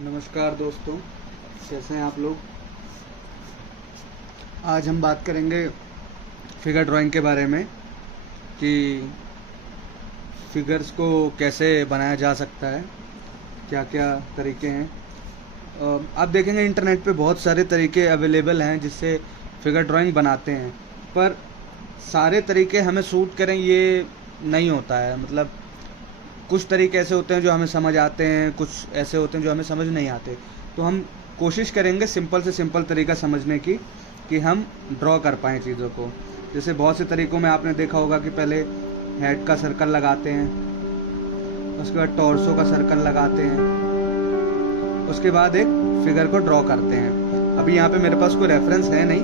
नमस्कार दोस्तों, कैसे हैं आप लोग। आज हम बात करेंगे फिगर ड्राइंग के बारे में कि फिगर्स को कैसे बनाया जा सकता है, क्या क्या तरीके हैं। आप देखेंगे इंटरनेट पे बहुत सारे तरीके अवेलेबल हैं जिससे फिगर ड्राइंग बनाते हैं, पर सारे तरीके हमें सूट करें ये नहीं होता है। मतलब कुछ तरीके ऐसे होते हैं जो हमें समझ आते हैं, कुछ ऐसे होते हैं जो हमें समझ नहीं आते। तो हम कोशिश करेंगे सिंपल से सिंपल तरीका समझने की कि हम ड्रॉ कर पाएँ चीज़ों को। जैसे बहुत से तरीक़ों में आपने देखा होगा कि पहले हेड का सर्कल लगाते हैं, उसके बाद टॉर्सो का सर्कल लगाते हैं, उसके बाद एक फिगर को ड्रॉ करते हैं। अभी यहाँ पे मेरे पास कोई रेफरेंस है नहीं,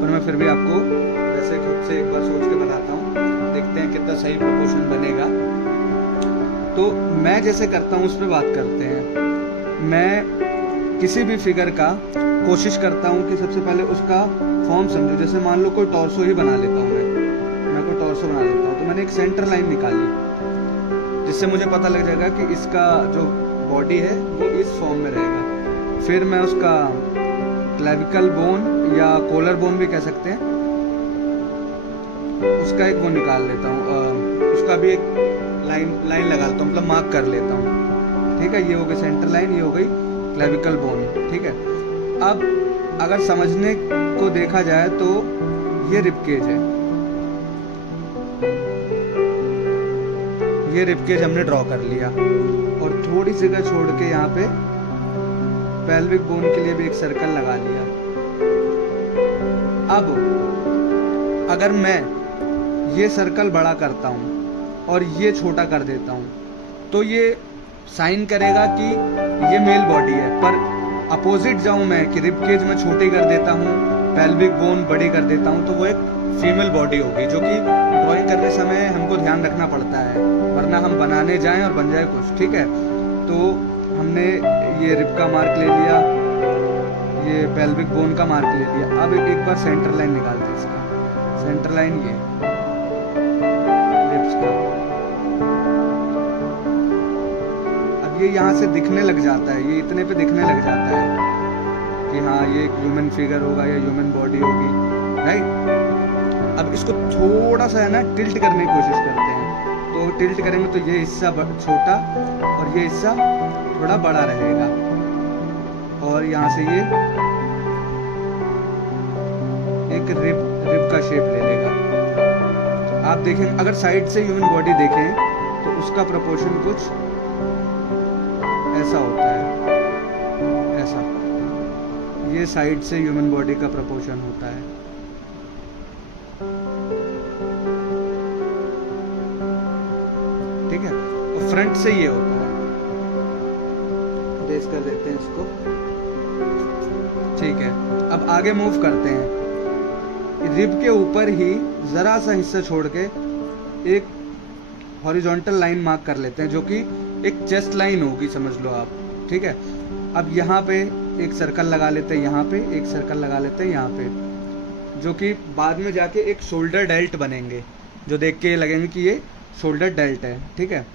पर मैं फिर भी आपको वैसे खुद से एक बार सोच के बताता हूँ, देखते हैं कितना सही प्रोपोर्शन बनेगा। तो मैं जैसे करता हूँ उस पर बात करते हैं। मैं किसी भी फिगर का कोशिश करता हूँ कि सबसे पहले उसका फॉर्म समझूं। जैसे मान लो कोई टॉर्सो ही बना लेता हूँ, मैं कोई टॉर्सो बना लेता हूँ, तो मैंने एक सेंटर लाइन निकाली जिससे मुझे पता लग जाएगा कि इसका जो बॉडी है वो इस फॉर्म में रहेगा। फिर मैं उसका क्लेविकल बोन या कॉलर बोन भी कह सकते हैं, उसका एक वो निकाल लेता हूँ, उसका भी एक लाइन लगा लेता हूँ, मतलब मार्क कर लेता हूँ। ठीक है, ये हो गई सेंटर लाइन, ये हो गई क्लेविकल बोन। ठीक है, अब अगर समझने को देखा जाए तो ये रिबकेज है, ये रिबकेज हमने ड्रॉ कर लिया और थोड़ी सी जगह छोड़ के यहाँ पे पेल्विक बोन के लिए भी एक सर्कल लगा लिया। अब अगर मैं ये सर्कल बड़ा करता हूँ और ये छोटा कर देता हूँ तो ये साइन करेगा कि ये मेल बॉडी है, पर अपोजिट जाऊँ मैं कि रिबकेज में छोटी कर देता हूँ, पेल्विक बोन बड़ी कर देता हूँ, तो वो एक फीमेल बॉडी होगी, जो कि ड्राइंग करने समय हमको ध्यान रखना पड़ता है, वरना हम बनाने जाएं और बन जाए कुछ। ठीक है, तो हमने ये रिब का मार्क ले लिया, ये पेल्विक बोन का मार्क ले लिया। अब एक बार सेंटर लाइन निकालते हैं इसका, सेंटर लाइन ये रिब्स का। अब ये यहाँ से दिखने लग जाता है, ये इतने पे दिखने लग जाता है कि हाँ ये एक ह्यूमन फिगर होगा या ह्यूमन बॉडी होगी, राइट। अब इसको थोड़ा सा है ना टिल्ट करने की कोशिश करते हैं, तो टिल्ट करेंगे तो ये हिस्सा छोटा और ये हिस्सा थोड़ा बड़ा रहेगा, और यहाँ से ये एक रिब का शेप ले लेगा। तो आप देखें, अगर साइड से ह्यूमन बॉडी देखें तो उसका प्रोपोर्शन कुछ ऐसा होता है, ऐसा। ये साइड से ह्यूमन बॉडी का प्रोपोर्शन होता है। ठीक है, और फ्रंट से ये होता है। रेस कर देते हैं इसको। ठीक है, अब आगे मूव करते हैं। रिब के ऊपर ही जरा सा हिस्सा छोड़ के एक हॉरिजॉन्टल लाइन मार्क कर लेते हैं, जो कि एक चेस्ट लाइन होगी, समझ लो आप। ठीक है, अब यहाँ पे एक सर्कल लगा लेते हैं, यहाँ पे एक सर्कल लगा लेते हैं, यहाँ पे, जो कि बाद में जाके एक शोल्डर डेल्ट बनेंगे, जो देख के लगेंगे कि ये शोल्डर डेल्ट है। ठीक है,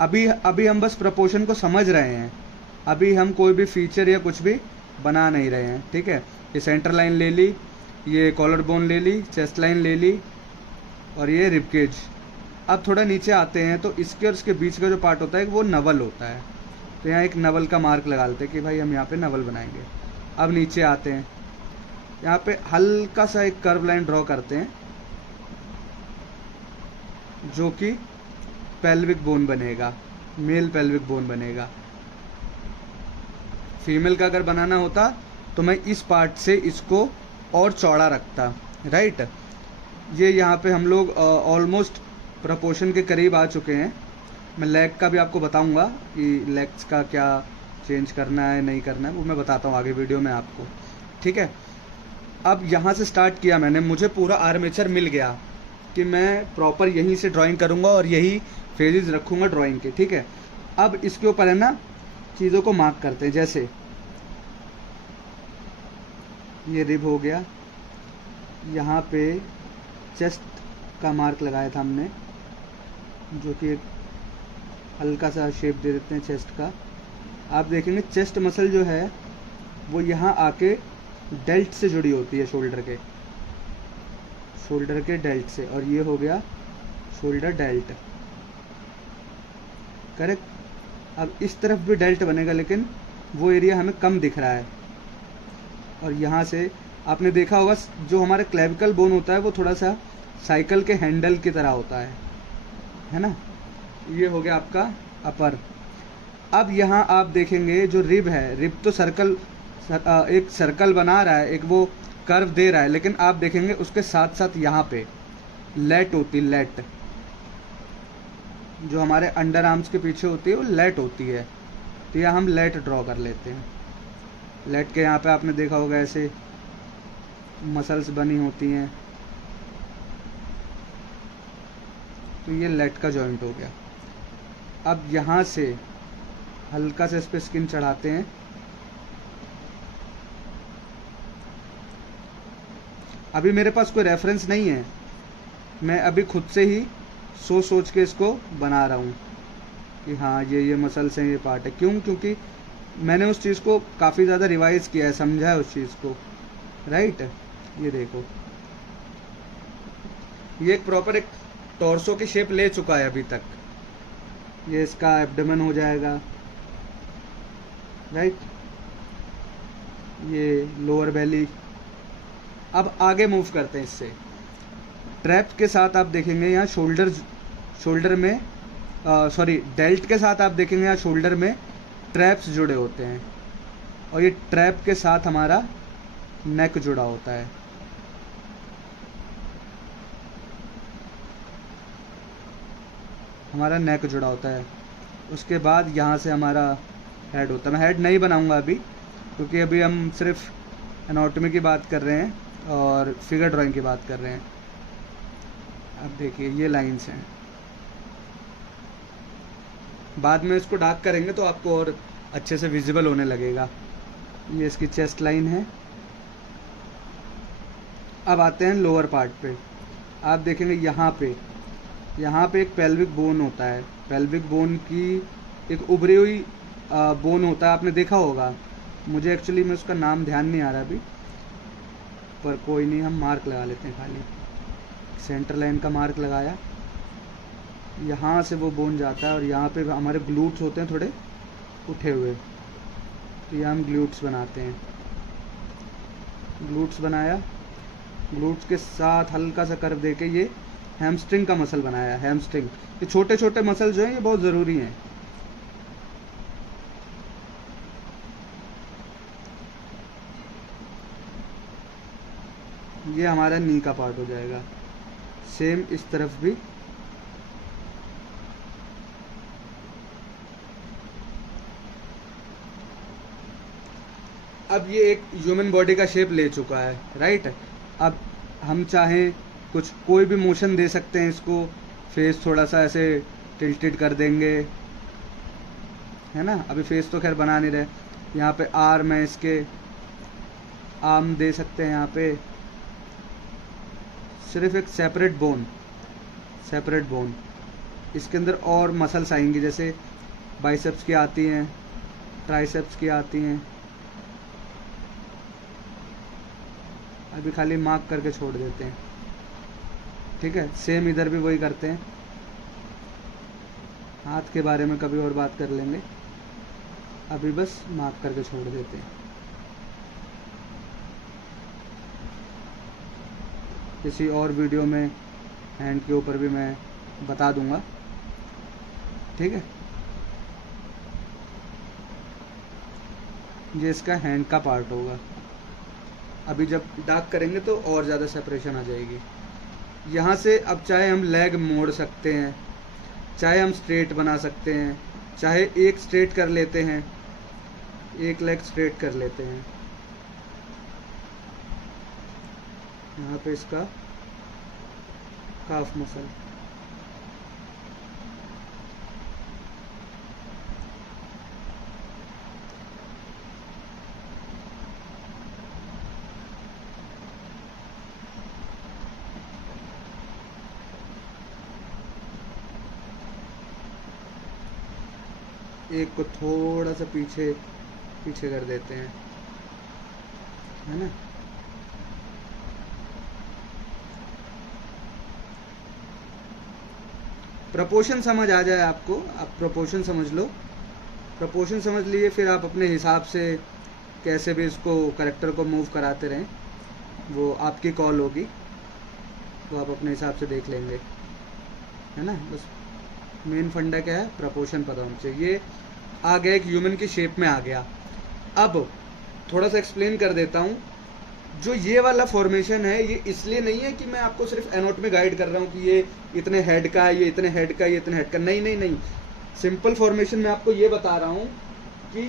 अभी हम बस प्रोपोर्शन को समझ रहे हैं, अभी हम कोई भी फीचर या कुछ भी बना नहीं रहे हैं। ठीक है, ये सेंटर लाइन ले ली, ये कॉलर बोन ले ली, चेस्ट लाइन ले ली, और ये रिबकेज। अब थोड़ा नीचे आते हैं तो इसके और इसके बीच का जो पार्ट होता है वो नवल होता है, तो यहाँ एक नवल का मार्क लगा लेते हैं कि भाई हम यहाँ पे नवल बनाएंगे। अब नीचे आते हैं, यहाँ पे हल्का सा एक कर्व लाइन ड्रॉ करते हैं, जो कि पेल्विक बोन बनेगा, मेल पेल्विक बोन बनेगा। फीमेल का अगर बनाना होता तो मैं इस पार्ट से इसको और चौड़ा रखता, राइट। ये यहाँ पे हम लोग ऑलमोस्ट प्रोपोर्शन के करीब आ चुके हैं। मैं लेग का भी आपको बताऊंगा कि लेग्स का क्या चेंज करना है नहीं करना है, वो मैं बताता हूँ आगे वीडियो में आपको। ठीक है, अब यहाँ से स्टार्ट किया मैंने, मुझे पूरा आर्मेचर मिल गया कि मैं प्रॉपर यहीं से ड्राइंग करूँगा और यही फेजेस रखूँगा ड्राइंग के। ठीक है, अब इसके ऊपर है ना चीज़ों को मार्क करते हैं। जैसे ये रिब हो गया, यहाँ पे चेस्ट का मार्क लगाया था हमने, जो कि एक हल्का सा शेप दे देते हैं चेस्ट का। आप देखेंगे चेस्ट मसल जो है वो यहाँ आके डेल्ट से जुड़ी होती है, शोल्डर के डेल्ट से, और ये हो गया शोल्डर डेल्ट, करेक्ट। अब इस तरफ भी डेल्ट बनेगा लेकिन वो एरिया हमें कम दिख रहा है। और यहाँ से आपने देखा होगा जो हमारा क्लेविकल बोन होता है वो थोड़ा सा साइकिल के हैंडल की तरह होता है ना। ये हो गया आपका अपर। अब यहाँ आप देखेंगे जो रिब है, रिब तो एक सर्कल बना रहा है, एक वो कर्व दे रहा है, लेकिन आप देखेंगे उसके साथ साथ यहाँ पे लेट होती, लेट जो हमारे अंडर आर्म्स के पीछे होती है वो लेट होती है। तो यहाँ हम लेट ड्रॉ कर लेते हैं। लेट के यहाँ पे आपने देखा होगा ऐसे मसल्स बनी होती हैं, तो ये लेट का जॉइंट हो गया। अब यहाँ से हल्का से इस पे स्किन चढ़ाते हैं। अभी मेरे पास कोई रेफरेंस नहीं है, मैं अभी खुद से ही सोच के इसको बना रहा हूँ कि हाँ ये मसल्स हैं, ये पार्ट है। क्यों? क्योंकि मैंने उस चीज़ को काफ़ी ज़्यादा रिवाइज किया है, समझा है उस चीज़ को, राइट। ये देखो, ये एक प्रॉपर एक टॉर्सो की शेप ले चुका है अभी तक। ये इसका एब्डोमेन हो जाएगा, राइट, ये लोअर बेली। अब आगे मूव करते हैं इससे। ट्रैप के साथ आप देखेंगे यहाँ शोल्डर में डेल्ट के साथ आप देखेंगे यहाँ शोल्डर में ट्रैप्स जुड़े होते हैं, और ये ट्रैप के साथ हमारा नेक जुड़ा होता है। हमारा नेक जुड़ा होता है। उसके बाद यहाँ से हमारा हेड होता है। मैं हेड नहीं बनाऊंगा अभी, क्योंकि अभी हम सिर्फ एनाटॉमी की बात कर रहे हैं और फिगर ड्राइंग की बात कर रहे हैं। अब देखिए ये लाइंस हैं, बाद में इसको डार्क करेंगे तो आपको और अच्छे से विजिबल होने लगेगा। ये इसकी चेस्ट लाइन है। अब आते हैं लोअर पार्ट पे। आप देखेंगे यहाँ पे एक पेल्विक बोन होता है। पेल्विक बोन की एक उभरी हुई बोन होता है, आपने देखा होगा। मुझे एक्चुअली में उसका नाम ध्यान नहीं आ रहा अभी, पर कोई नहीं, हम मार्क लगा लेते हैं। खाली सेंटर लाइन का मार्क लगाया, यहाँ से वो बोन जाता है और यहाँ पे हमारे ग्लूट्स होते हैं थोड़े उठे हुए, तो यहाँ हम ग्लूट्स बनाते हैं। ग्लूट्स बनाया, ग्लूट्स के साथ हल्का सा कर्व देके ये हैमस्ट्रिंग का मसल बनाया। हैमस्ट्रिंग, ये छोटे छोटे मसल जो हैं ये बहुत ज़रूरी हैं। ये हमारा नी का पार्ट हो जाएगा। सेम इस तरफ भी। अब ये एक ह्यूमन बॉडी का शेप ले चुका है, राइट। अब हम चाहें कोई भी मोशन दे सकते हैं इसको। फेस थोड़ा सा ऐसे टिल्टेड कर देंगे, है ना। अभी फेस तो खैर बना नहीं रहे। यहाँ पे आर्म है, इसके आर्म दे सकते हैं। यहाँ पे सिर्फ एक सेपरेट बोन, इसके अंदर और मसल्स आएंगी, जैसे बाइसेप्स की आती हैं, ट्राइसेप्स की आती हैं। अभी खाली मार्क करके छोड़ देते हैं, ठीक है। सेम इधर भी वही करते हैं। हाथ के बारे में कभी और बात कर लेंगे, अभी बस मार्क करके छोड़ देते हैं। किसी और वीडियो में हैंड के ऊपर भी मैं बता दूंगा, ठीक है। ये इसका हैंड का पार्ट होगा। अभी जब डार्क करेंगे तो और ज़्यादा सेपरेशन आ जाएगी। यहाँ से अब चाहे हम लेग मोड़ सकते हैं, चाहे हम स्ट्रेट बना सकते हैं, चाहे एक स्ट्रेट कर लेते हैं, एक लेग स्ट्रेट कर लेते हैं। यहाँ पे इसका काफ मसल, एक को थोड़ा सा पीछे पीछे कर देते हैं, है ना। प्रपोर्शन समझ आ जाए आपको, आप प्रपोर्शन समझ लो, प्रपोर्शन समझ लिए, फिर आप अपने हिसाब से कैसे भी इसको करेक्टर को मूव कराते रहें, वो आपकी कॉल होगी, तो आप अपने हिसाब से देख लेंगे, है ना। बस मेन फंडा क्या है, प्रपोर्शन पता होना चाहिए। ये आ गया, एक ह्यूमन की शेप में आ गया। अब थोड़ा सा एक्सप्लेन कर देता हूँ। जो ये वाला फॉर्मेशन है, ये इसलिए नहीं है कि मैं आपको सिर्फ एनोटमी गाइड कर रहा हूँ कि ये इतने हेड का है, ये इतने हेड का, ये इतने हेड का, नहीं नहीं नहीं। सिंपल फॉर्मेशन में आपको ये बता रहा हूँ कि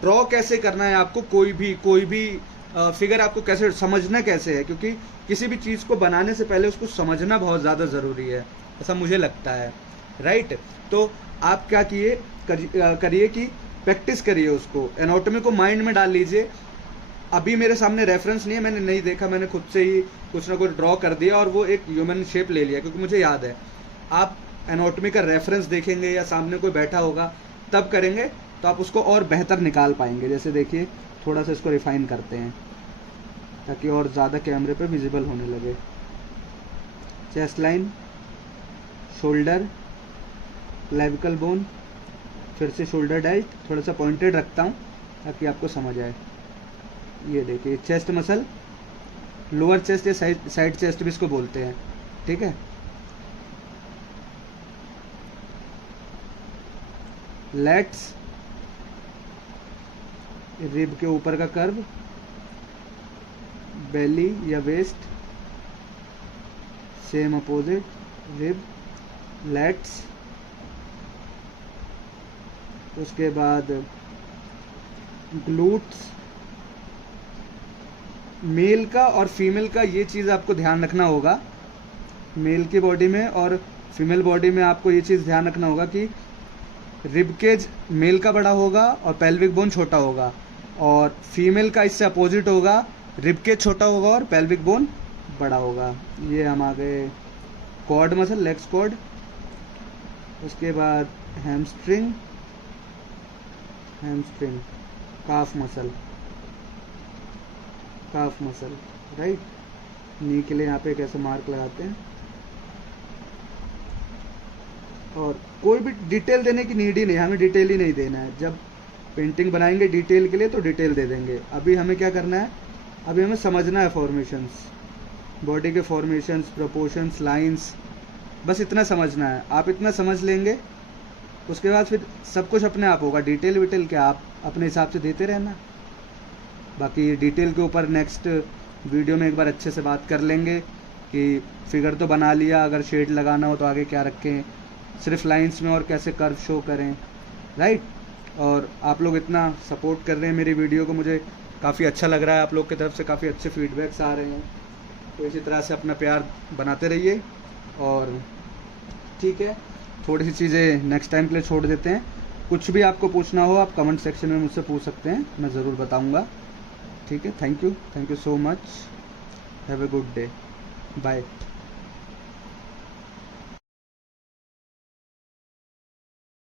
ड्रॉ कैसे करना है आपको, कोई भी फिगर आपको कैसे समझना कैसे है, क्योंकि किसी भी चीज़ को बनाने से पहले उसको समझना बहुत ज़्यादा ज़रूरी है, ऐसा मुझे लगता है, राइट। तो आप क्या करिए कि प्रैक्टिस करिए उसको, एनाटॉमी को माइंड में डाल लीजिए। अभी मेरे सामने रेफरेंस नहीं है, मैंने नहीं देखा, मैंने खुद से ही कुछ ना कुछ ड्रॉ कर दिया और वो एक ह्यूमन शेप ले लिया, क्योंकि मुझे याद है। आप एनाटॉमी का रेफरेंस देखेंगे या सामने कोई बैठा होगा तब करेंगे, तो आप उसको और बेहतर निकाल पाएंगे। जैसे देखिए, थोड़ा सा इसको रिफाइन करते हैं ताकि और ज़्यादा कैमरे पे विजिबल होने लगे। Chest line, shoulder, clavicle bone, फिर से शोल्डर डेल्ट, थोड़ा सा पॉइंटेड रखता हूँ ताकि आपको समझ आए। ये देखिए, चेस्ट मसल, लोअर चेस्ट या साइड चेस्ट भी इसको बोलते हैं, ठीक है। लेट्स, रिब के ऊपर का कर्व, बेली या waist, same opposite, rib, lats. उसके बाद ग्लूट्स। मेल का और फीमेल का ये चीज़ आपको ध्यान रखना होगा, मेल की बॉडी में और फीमेल बॉडी में आपको ये चीज़ ध्यान रखना होगा कि रिब केज मेल का बड़ा होगा और पेल्विक बोन छोटा होगा, और फीमेल का इससे अपोजिट होगा, रिब केज छोटा होगा और पेल्विक बोन बड़ा होगा। ये हम आ गए क्वाड मसल, लेग्स क्वाड। उसके बाद hamstring, hamstring, calf muscle, calf muscle, right. Knee के लिए यहाँ पे एक ऐसा मार्क लगाते हैं, और कोई भी डिटेल देने की नीड ही नहीं, हमें डिटेल ही नहीं देना है। जब पेंटिंग बनाएंगे डिटेल के लिए तो डिटेल दे देंगे। अभी हमें क्या करना है, अभी हमें समझना है फॉर्मेशंस, बॉडी के फॉर्मेशंस, प्रोपोर्शंस, लाइंस, बस इतना समझना है। आप इतना समझ लेंगे, उसके बाद फिर सब कुछ अपने आप होगा। डिटेल विटेल क्या, आप अपने हिसाब से देते रहना। बाकी डिटेल के ऊपर नेक्स्ट वीडियो में एक बार अच्छे से बात कर लेंगे कि फिगर तो बना लिया, अगर शेड लगाना हो तो आगे क्या रखें, सिर्फ लाइंस में और कैसे कर्व शो करें, राइट। और आप लोग इतना सपोर्ट कर रहे हैं मेरी वीडियो को, मुझे काफ़ी अच्छा लग रहा है। आप लोग की तरफ से काफ़ी अच्छे फीडबैक्स आ रहे हैं, तो इसी तरह से अपना प्यार बनाते रहिए। और ठीक है, थोड़ी सी चीज़ें नेक्स्ट टाइम के लिए छोड़ देते हैं। कुछ भी आपको पूछना हो आप कमेंट सेक्शन में मुझसे पूछ सकते हैं, मैं ज़रूर बताऊंगा, ठीक है। Thank you so much, have a good day, bye.